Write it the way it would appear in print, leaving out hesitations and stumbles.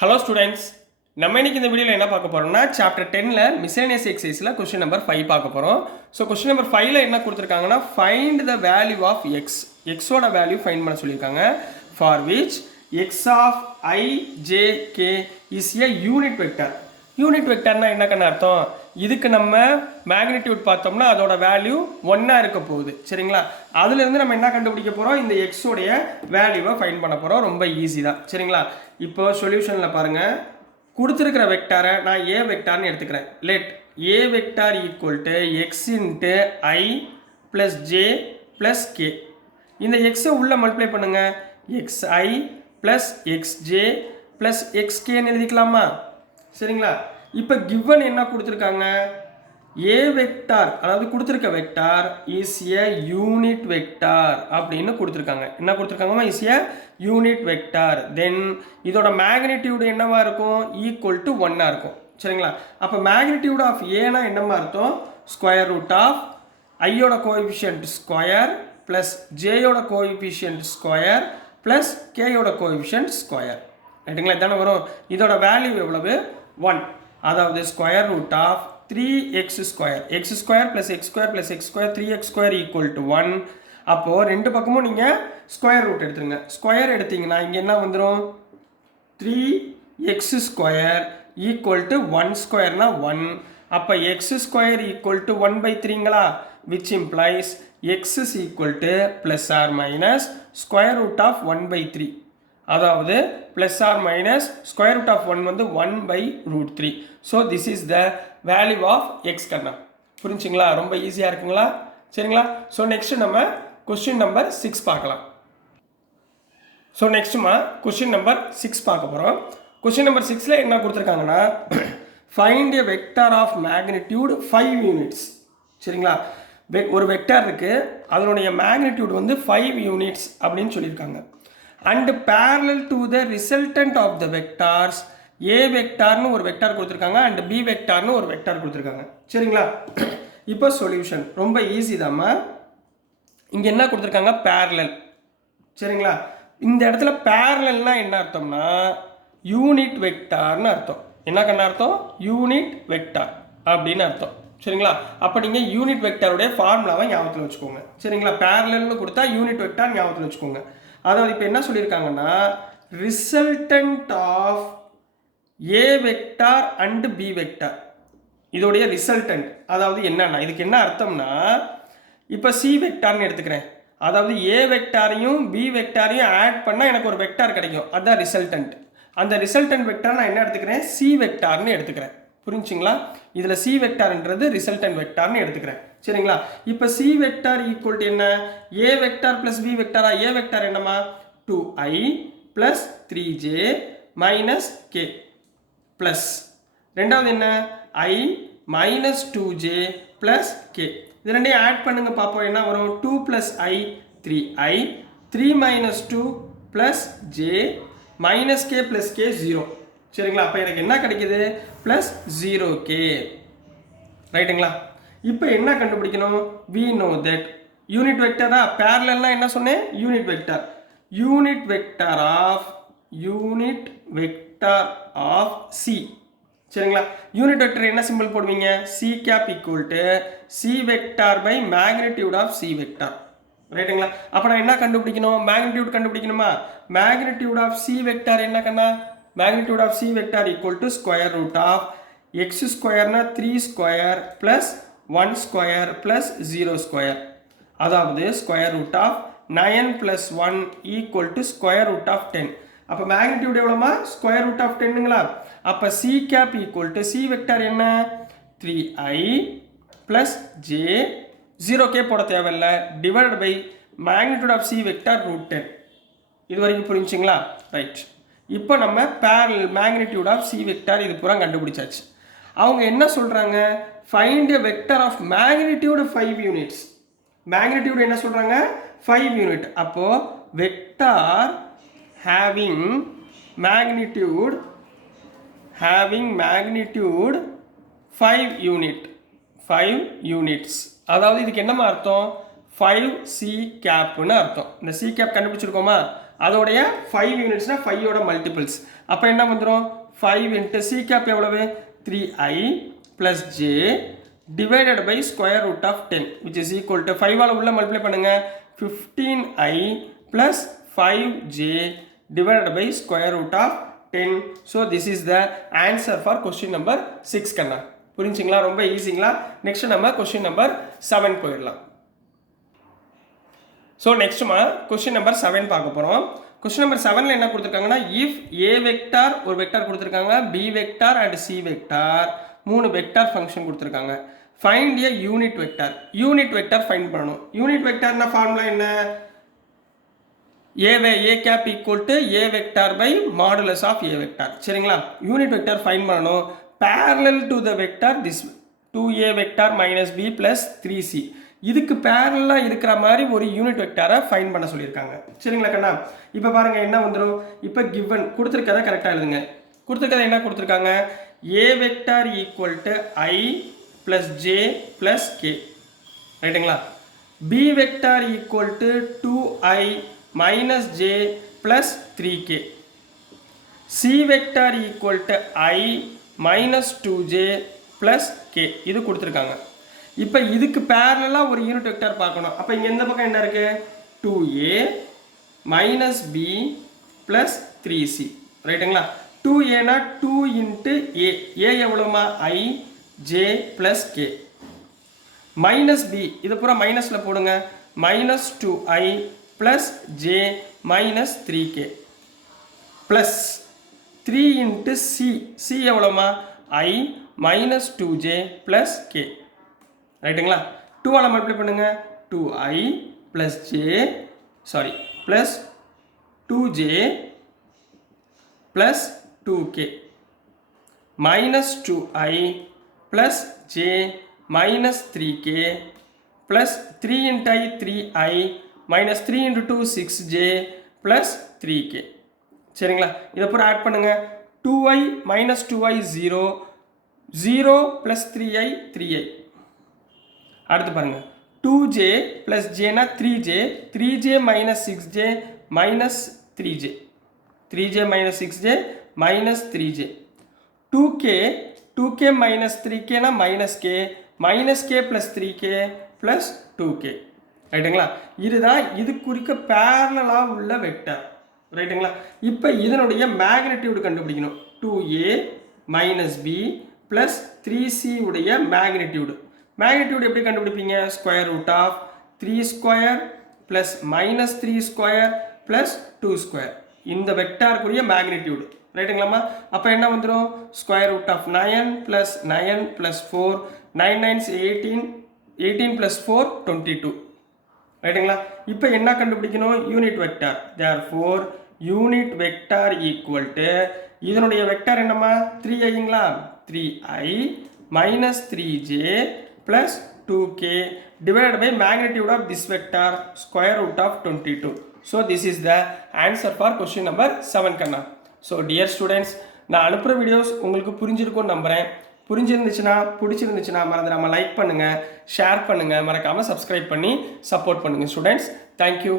Hello students, நம்ம இன்னைக்கு இந்த வீடியோவில் என்ன பார்க்க போகிறோம்னா சாப்டர் 10ல் மிஸ்லேனியஸ் எக்ஸசைஸில் கொஸ்டின் நம்பர் 5 பார்க்க போகிறோம். ஸோ கொஸ்டின் நம்பர் 5ல் என்ன கொடுத்துருக்காங்கன்னா find the value of X, எக்ஸோட வேல்யூ ஃபைண்ட் பண்ண சொல்லியிருக்காங்க. For which X of I J K is a unit vector. Unit வெக்டர்னா என்ன கண்ண அர்த்தம்? இதுக்கு நம்ம மேக்னிடியூட் பார்த்தோம்னா அதோட வேல்யூ 1 இருக்க போகுது. சரிங்களா? அதுலேருந்து நம்ம என்ன கண்டுபிடிக்க போகிறோம்? இந்த எக்ஸோடைய வேல்யூவை ஃபைண்ட் பண்ண போகிறோம். ரொம்ப ஈஸி தான். சரிங்களா? இப்போ சொல்யூஷனில் பாருங்கள், கொடுத்துருக்கிற வெக்டாரை நான் ஏ வெக்டார்னு எடுத்துக்கிறேன். Let A vector equal to X into I plus J plus K. இந்த எக்ஸை உள்ளே மல்டிப்ளை பண்ணுங்கள். எக்ஸ்ஐ ப்ளஸ் எக்ஸ்ஜே ப்ளஸ் எக்ஸ்கேன்னு எழுதிக்கலாமா? சரிங்களா? இப்போ கிவன் என்ன கொடுத்துருக்காங்க? ஏ வெக்டார், அதாவது கொடுத்துருக்க vector is a unit vector அப்படின்னு கொடுத்துருக்காங்க. என்ன கொடுத்துருக்காங்கம்மா? Is a unit vector. Then இதோட மேக்னிடியூடு என்னவா இருக்கும்? ஈக்குவல் டு 1 இருக்கும். சரிங்களா? அப்போ மேக்னிடியூட் ஆஃப் ஏனா என்னமா அர்த்தம்? ஸ்கொயர் ரூட் ஆஃப் ஐயோட கோஎஃபிஷியன்ட் ஸ்கொயர் ப்ளஸ் ஜேயோட கோஎஃபிஷியன்ட் ஸ்கொயர் ப்ளஸ் கேயோட கோஎஃபிஷியன்ட் ஸ்கொயர். ரைட்டுங்களா? இதானே வரும். இதோட வேல்யூ எவ்வளவு? 1. அதாவது square root of 3x square, X square plus X square plus X square 3x square equal to 1. அப்போது ரெண்டு பக்கமும் நீங்கள் ஸ்கொயர் ரூட் எடுத்துருங்க. ஸ்கொயர் எடுத்தீங்கன்னா இங்கே என்ன வந்துடும்? 3x ஸ்கொயர் ஈக்குவல் டு 1 ஸ்கொயர்னா 1. அப்போ எக்ஸ் ஸ்கொயர் ஈக்குவல் டு 1/3ங்களா? Which implies X is equal to plus or minus square root of 1/3. அதாவது plus or minus square root of 1 வந்து 1/√3. So this is the value of X கண்ணா. புரிஞ்சுங்களா? ரொம்ப ஈஸியாக இருக்குங்களா? சரிங்களா? ஸோ நெக்ஸ்ட் நம்ம கொஸ்டின் நம்பர் 6 பார்க்கலாம். ஸோ நெக்ஸ்ட்டுமா கொஸ்டின் நம்பர் 6 பார்க்க போகிறோம். கொஸ்டின் நம்பர் 6ல் என்ன கொடுத்துருக்காங்கன்னா find a vector of magnitude 5 units. சரிங்களா? ஒரு வெக்டார் இருக்குது, அதனுடைய மேக்னிடியூட் வந்து 5 யூனிட்ஸ் அப்படின்னு சொல்லியிருக்காங்க. And parallel to the resultant of the vectors, A வெக்டார்னு ஒரு வெக்டார் கொடுத்துருக்காங்க அண்ட் பி வெக்டார்னு ஒரு வெக்டார் கொடுத்துருக்காங்க. சரிங்களா? இப்போ சொல்யூஷன் ரொம்ப ஈஸி தாம்மா. இங்கே என்ன கொடுத்துருக்காங்க? பேரலல். சரிங்களா? இந்த இடத்துல பேரலல்னா என்ன அர்த்தம்னா யூனிட் வெக்டார்னு அர்த்தம். என்ன கண்ண அர்த்தம்? யூனிட் வெக்டார் அப்படின்னு அர்த்தம். சரிங்களா? அப்போ நீங்கள் யூனிட் வெக்டாருடைய ஃபார்முலாவை ஞாபகத்தில் வச்சுக்கோங்க. சரிங்களா? பேரலல்னு கொடுத்தா யூனிட் வெக்டார் ஞாபகத்தில் வச்சுக்கோங்க. அதாவது இப்போ என்ன சொல்லியிருக்காங்கன்னா resultant of A vector and B vector, இதோடைய ரிசல்டன்ட். அதாவது என்னன்னா இதுக்கு என்ன அர்த்தம்னா இப்போ சி வெக்டார்னு எடுத்துக்கிறேன். அதாவது ஏ வெக்டாரையும் பி வெக்டாரையும் ஆட் பண்ணால் எனக்கு ஒரு வெக்டார் கிடைக்கும். அதுதான் ரிசல்டன்ட். அந்த ரிசல்டன்ட் வெக்டார் நான் என்ன எடுத்துக்கிறேன்? சி வெக்டார்னு எடுத்துக்கிறேன். புரிஞ்சுங்களா? இதில் சி வெக்டார்ன்றது ரிசல்டன்ட் வெக்டார்னு எடுத்துக்கிறேன். சரிங்களா? இப்போ சி வெக்டார் ஈக்குவல் டு என்ன? ஏ வெக்டார் ப்ளஸ் பி வெக்டாரா? ஏ வெக்டார் என்னமா? 2i plus 3j minus K plus ரெண்டாவது என்ன? i minus 2j plus K. இது ரெண்டையும் ஆட் பண்ணுங்க பார்ப்போம் என்ன வரும்? 2 plus i 3i, 3 minus 2 plus j minus K plus K 0. சரிங்களா? அப்போ எனக்கு என்ன கிடைக்குது? Plus 0k. ரைட்டுங்களா? இப்போ என்ன கண்டுபிடிக்கணும்? we know that யூனிட் வெக்டரா பேரலல்னா என்ன சொன்னேன்? Unit vector. Unit vector of C. சரிங்களா? யூனிட் வெக்டர் என்ன சிம்பிள் போடுவீங்க? C cap equal to C vector by magnitude of C vector. ரைட்டுங்களா? அப்போ நான் என்ன கண்டுபிடிக்கணும்? மேக்னிடியூட் கண்டுபிடிக்கணுமா? மேக்னிடியூட் ஆஃப் சி வெக்டார் என்ன கண்ணா? Magnitude of C vector equal to square root of X ஸ்கொயர்னா 3 square plus 1 square plus 0 square. அதாவது square root of 9 plus 1 equal to square root of 10. அப்போ மேக்னிடியூட் எவ்வளோமா? ஸ்கொயர் ரூட் ஆஃப் 10ங்களா? அப்போ C cap equal to C vector என்ன? 3i plus J 0k போட தேவையில்லை, divide by magnitude of C vector √10. இது வரைக்கும் புரிஞ்சுங்களா? ரைட். இப்போ நம்ம parallel magnitude of C vector இது பூரா கண்டுபிடிச்சாச்சு. அவங்க என்ன சொல்கிறாங்க? Find a vector of magnitude 5 units. Magnitude என்ன சொல்கிறாங்க? 5 யூனிட். அப்போது vector having magnitude 5 unit, 5 units. அதாவது இதுக்கு என்னமா அர்த்தம்? 5c கேப்னு அர்த்தம். இந்த சி கேப் கண்டுபிடிச்சிருக்கோமா? அதோடைய 5 யூனிட்ஸ்னா 5 ஓட மல்டிபிள்ஸ். அப்போ என்ன வந்துடும் 5 இன்ட்டு சி கேப் எவ்வளவு 3i plus j divided by square root of 10 which is equal to 5 all உள்ள மல்டிப்ளை பண்ணுங்க 15i plus 5j divided by square root of 10. So this is the answer for question number 6 கண்ணா. புரிஞ்சுங்களா? ரொம்ப ஈஸிங்களா? Next நம்ம question number 7 போயிடலாம். So நெக்ஸ்ட்டுமா question number 7 பார்க்க போகிறோம். Question number 7ல் என்ன கொடுத்துருக்காங்கன்னா இஃப் ஏ வெக்டார் ஒரு வெக்டார் கொடுத்துருக்காங்க, B vector and C vector 3 vector function கொடுத்துருக்காங்க. Find a unit vector. Unit vector find பண்ணணும். யூனிட் வெக்டார்னா ஃபார்முலா என்ன? A cap equal to A vector by modulus of A vector. சரிங்களா? Unit vector find பண்ணணும். Parallel to the vector this 2a vector minus B plus 3c. இதுக்கு பேரலாக இருக்கிற மாதிரி ஒரு யூனிட் வெக்டாரை ஃபைண்ட் பண்ண சொல்லியிருக்காங்க. சரிங்களா கண்ணா? இப்போ பாருங்கள் என்ன வந்துடும். இப்போ கிவன் கொடுத்துருக்கதை கரெக்டாக எழுதுங்க. கொடுத்துருக்கதை என்ன கொடுத்துருக்காங்க? A vector equal to I plus J plus K. ரைட்டுங்களா? B vector equal to 2i minus J plus 3k. C vector equal to I minus 2j plus K. இது கொடுத்துருக்காங்க. இப்போ இதுக்கு பேரலாக ஒரு யூனிட் வெக்டார் பார்க்கணும். அப்போ இங்கே எந்த பக்கம் என்ன இருக்குது? 2a minus B plus 3c. ரைட்டுங்களா? 2aனா 2 இன்ட்டு ஏ எவ்வளோமா I J plus K minus B இது பூரா மைனஸில் போடுங்க minus 2i plus J minus 3k plus 3 into C எவ்வளோமா I minus 2j plus K. ரைட்டுங்களா? 2 ஆல் மல்டிப்ளை பண்ணுங்க 2i plus J plus 2j plus 2k minus 2i plus j minus 3k plus 3 into i 3i minus 3 into 2 6j plus 3k. சரிங்களா? இதை பூரா add பண்ணுங்க 2i minus 2i 0 plus 3i 3i. அடுத்து பாருங்க 2j plus ஜேனா 3j minus 6j minus 3j minus 6j minus 3j 2k minus 3kனா minus k plus 3k plus 2k. ரைட்டுங்களா? இதுதான் இது குறிக்க பேரலாக உள்ள வெக்டார். ரைட்டுங்களா? இப்போ இதனுடைய மேக்னிடியூடு கண்டுபிடிக்கணும். 2a minus b plus 3c உடைய மேக்னிடியூடு எப்படி கண்டுபிடிப்பீங்க? Square root of 3 square plus minus 3 square plus 2 square. இந்த வெக்டாருக்குரிய மேக்னிடியூடு. ரைட்டுங்களாம்மா? அப்போ என்ன வந்துடும்? Square root of 9 plus 9 plus 4 9 9 18 plus 4 22. ரைட்டுங்களா? இப்போ என்ன கண்டுபிடிக்கணும்? Unit vector. Therefore unit vector equal to இதனுடைய வெக்டார் என்னம்மா 3iங்களா 3i minus 3j plus 2k divided by magnitude of this vector square root of 22. So this is the answer for question number 7 Kanna. So dear students, நான் அனுப்புகிற videos உங்களுக்கு புரிஞ்சிருக்கும்னு நம்புகிறேன். பிடிச்சிருந்துச்சுன்னா மறந்துடாமல் லைக் பண்ணுங்கள், ஷேர் பண்ணுங்கள், மறக்காமல் சப்ஸ்கிரைப் பண்ணி சப்போர்ட் பண்ணுங்கள் ஸ்டூடெண்ட்ஸ். தேங்க்யூ.